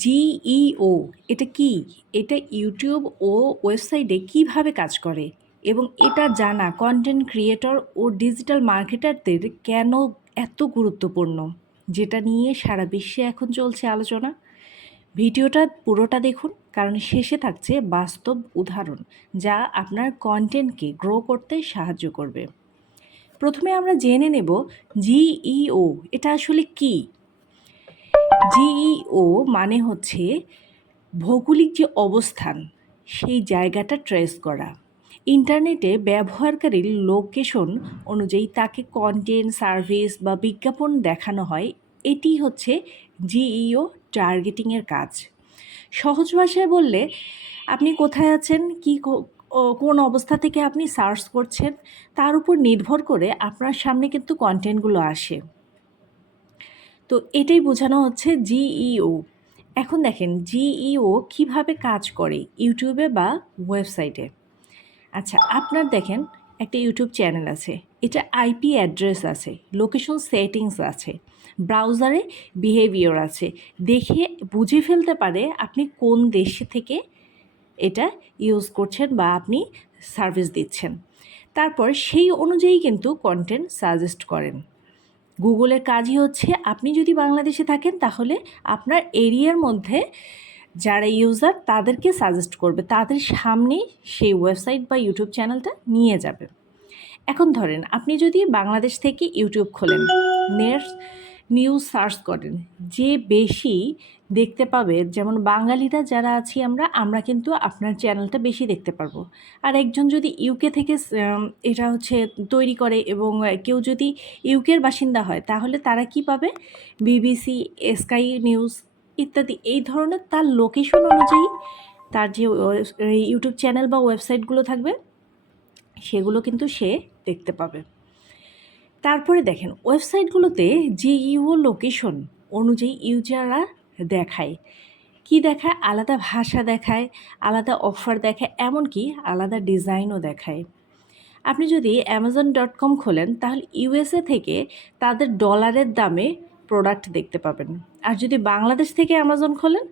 GEO এটা কি? এটা ইউটিউব ও ওয়েবসাইটে কিভাবে কাজ করে এবং এটা জানা কন্টেন্ট ক্রিয়েটর ও ডিজিটাল মার্কেটারদের কেন এত গুরুত্বপূর্ণ, যেটা নিয়ে সারা বিশ্বে এখন চলছে আলোচনা। ভিডিওটা পুরোটা দেখুন, কারণ শেষে থাকছে বাস্তব উদাহরণ যা আপনার কন্টেন্টকে গ্রো করতে সাহায্য করবে। প্রথমে আমরা জেনে নেব জিইও এটা আসলে কি। জিইও মানে হচ্ছে ভৌগোলিক যে অবস্থান, সেই জায়গাটা ট্রেস করা। ইন্টারনেটে ব্যবহারকারীর লোকেশন অনুযায়ী তাকে কন্টেন্ট, সার্ভিস বা বিজ্ঞাপন দেখানো হয়। এটি হচ্ছে জিইও টার্গেটিংয়ের কাজ। সহজ ভাষায় বললে, আপনি কোথায় আছেন, কোন অবস্থা থেকে আপনি সার্চ করছেন, তার উপর নির্ভর করে আপনার সামনে কিন্তু কন্টেন্টগুলো আসে। তো এটাই বোঝানো হচ্ছে জিইও। এখন দেখেন জিইও কিভাবে কাজ করে ইউটিউবে বা ওয়েবসাইটে। আচ্ছা, আপনার দেখেন একটা ইউটিউব চ্যানেল আছে, এটা আইপি অ্যাড্রেস আছে, লোকেশন সেটিংস আছে, ব্রাউজারে বিহেভিয়ার আছে, দেখে বুঝে ফেলতে পারে আপনি কোন দেশ থেকে এটা ইউজ করছেন বা আপনি সার্ভিস দিচ্ছেন। তারপর সেই অনুযায়ী কিন্তু কন্টেন্ট সাজেস্ট করেন। গুগলের কাজই হচ্ছে, আপনি যদি বাংলাদেশে থাকেন তাহলে আপনার এরিয়ার মধ্যে যারা ইউজার তাদেরকে সাজেস্ট করবে, তাদের সামনেই সেই ওয়েবসাইট বা ইউটিউব চ্যানেলটা নিয়ে যাবে। এখন ধরেন আপনি যদি বাংলাদেশ থেকে ইউটিউব খোলেন, নিউজ সার্চ করেন, যে বেশি দেখতে পাবে, যেমন বাঙালিরা যারা আছি আমরা কিন্তু আপনার চ্যানেলটা বেশি দেখতে পারবো। আর একজন যদি ইউকে থেকে এটা হচ্ছে তৈরি করে এবং কেউ যদি ইউকের বাসিন্দা হয়, তাহলে তারা কি পাবে? বিবিসি, স্কাই নিউজ ইত্যাদি এই ধরনের তার লোকেশন অনুযায়ী তার যে ইউটিউব চ্যানেল বা ওয়েবসাইটগুলো থাকবে সেগুলো কিন্তু সে দেখতে পাবে। তারপরে দেখেন ওয়েবসাইটগুলোতে জিইও লোকেশন অনুযায়ী ইউজাররা দেখায়, কি দেখায়? আলাদা ভাষা দেখায়, আলাদা অফার দেখায়, এমনকি আলাদা ডিজাইনও দেখায়। আপনি যদি Amazon.com খোলেন তাহলে ইউএসএ থেকে তাদের ডলারের দামে প্রোডাক্ট দেখতে পাবেন। আর যদি বাংলাদেশ থেকে অ্যামাজন খোলেন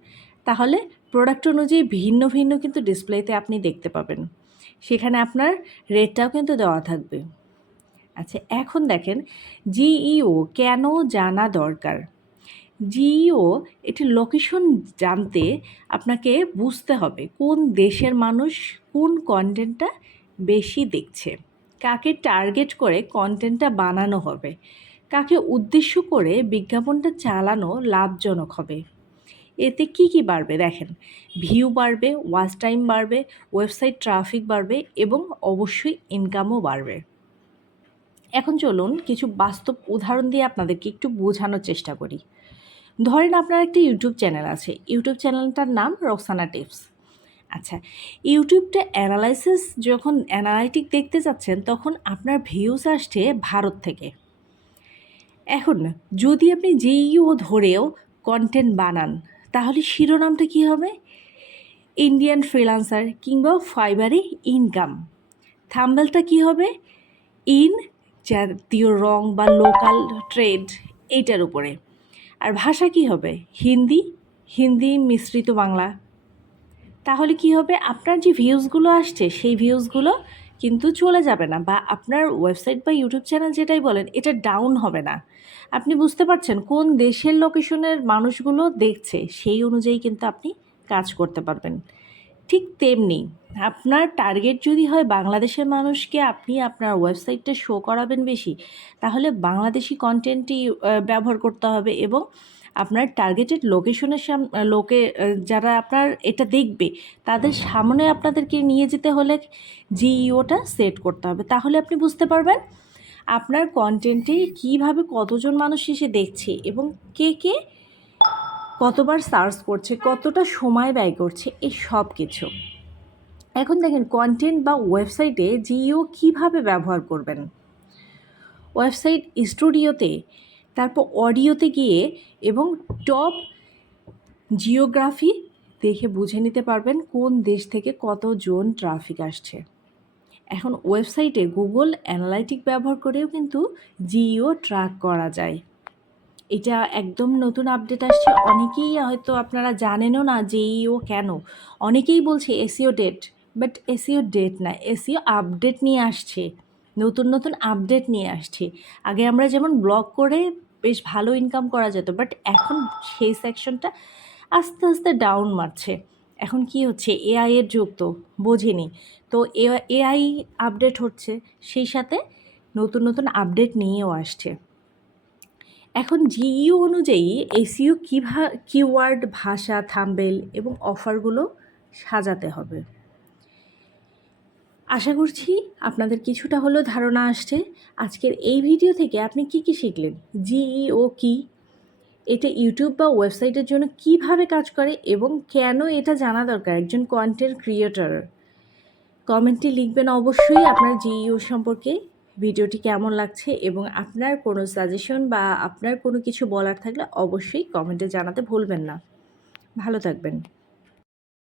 তাহলে প্রোডাক্ট অনুযায়ী ভিন্ন ভিন্ন কিন্তু ডিসপ্লেতে আপনি দেখতে পাবেন। সেখানে আপনার রেটটাও কিন্তু দেওয়া থাকবে। আচ্ছা, এখন দেখেন জিইও কেন জানা দরকার। জিইও এটির লোকেশন জানতে আপনাকে বুঝতে হবে কোন দেশের মানুষ কোন কন্টেন্টটা বেশি দেখছে, কাকে টার্গেট করে কন্টেন্টটা বানানো হবে, কাকে উদ্দেশ্য করে বিজ্ঞাপনটা চালানো লাভজনক হবে। এতে কি বাড়বে দেখেন, ভিউ বাড়বে, ওয়াচ টাইম বাড়বে, ওয়েবসাইট ট্রাফিক বাড়বে এবং অবশ্যই ইনকামও বাড়বে। এখন চলুন কিছু বাস্তব উদাহরণ দিয়ে আপনাদেরকে একটু বোঝানোর চেষ্টা করি। ধরেন আপনার একটা ইউটিউব চ্যানেল আছে, ইউটিউব চ্যানেলটার নাম রোকসানা টিপস। আচ্ছা, ইউটিউবটা যখন অ্যানালাইটিক দেখতে যাচ্ছেন তখন আপনার ভিউজ আসছে ভারত থেকে। এখন যদি আপনি জিইও ধরেও কন্টেন্ট বানান তাহলে শিরোনামটা কী হবে? ইন্ডিয়ান ফ্রিল্যান্সার কিংবা ফাইবারে ইনকাম। থাম্বনেলটা কী হবে? ইন জাতীয় রং বা লোকাল ট্রেড, এইটার উপরে। আর ভাষা কি হবে? হিন্দি মিশ্রিত বাংলা। তাহলে কি হবে? আপনার যে ভিউজগুলো আসছে সেই ভিউজগুলো কিন্তু চলে যাবে না, বা আপনার ওয়েবসাইট বা ইউটিউব চ্যানেল যেটাই বলেন এটা ডাউন হবে না। আপনি বুঝতে পারছেন কোন দেশের লোকেশনের মানুষগুলো দেখছে, সেই অনুযায়ী কিন্তু আপনি কাজ করতে পারবেন। ঠিক তেমনি আপনার টার্গেট যদি হয় বাংলাদেশের মানুষকে, আপনি আপনার ওয়েবসাইটটা শো করাবেন বেশি, তাহলে বাংলাদেশি কন্টেন্টই ব্যবহার করতে হবে এবং আপনার টার্গেটেড লোকেশনের যারা আপনার এটা দেখবে তাদের সামনে আপনাদেরকে নিয়ে যেতে হলে জিইওটা সেট করতে হবে। তাহলে আপনি বুঝতে পারবেন আপনার কন্টেন্টে কীভাবে কতজন মানুষ এসে দেখছে এবং কে কতবার সার্চ করছে, কতটা সময় ব্যয় করছে, এই সব কিছু। এখন দেখেন কন্টেন্ট বা ওয়েবসাইটে জিইও কিভাবে ব্যবহার করবেন। ওয়েবসাইট স্টুডিওতে, তারপর অডিওতে গিয়ে এবং টপ জিওগ্রাফি দেখে বুঝে নিতে পারবেন কোন দেশ থেকে কতজন ট্রাফিক আসছে। এখন ওয়েবসাইটে গুগল অ্যানালাইটিক ব্যবহার করেও কিন্তু জিইও ট্র্যাক করা যায়। এটা একদম নতুন আপডেট আসছে। অনেকেই হয়তো আপনারা জানেনও না যে এইও কেন। অনেকেই বলছে SEO dead, but SEO dead না, এসইও আপডেট নিয়ে আসছে। নতুন নতুন আপডেট নিয়ে আসছে। আগে আমরা যেমন ব্লগ করে বেশ ভালো ইনকাম করা যেত, বাট এখন সেই সেকশনটা আস্তে আস্তে ডাউন মারছে। এখন কি হচ্ছে, এআই এর যুগ তো, বোঝেনি তো। এআই আপডেট হচ্ছে, সেই সাথে নতুন নতুন আপডেট নিয়েও আসছে। এখন জিইউ অনুযায়ী এসইও কিওয়ার্ড, ভাষা, থাম্বনেল এবং অফারগুলো সাজাতে হবে। আশা করছি আপনাদের কিছুটা হলেও ধারণা আসছে। আজকের এই ভিডিও থেকে আপনি কি কি শিখলেন? জিইও কি, এটা ইউটিউব বা ওয়েবসাইটের জন্য কিভাবে কাজ করে এবং কেন এটা জানা দরকার একজন কন্টেন্ট ক্রিয়েটর। কমেন্টে লিখবেন অবশ্যই আপনার জিইও সম্পর্কে ভিডিওটি কেমন লাগছে, এবং আপনার কোনো সাজেশন বা আপনার কোনো কিছু বলার থাকলে অবশ্যই কমেন্টে জানাতে ভুলবেন না। ভালো থাকবেন।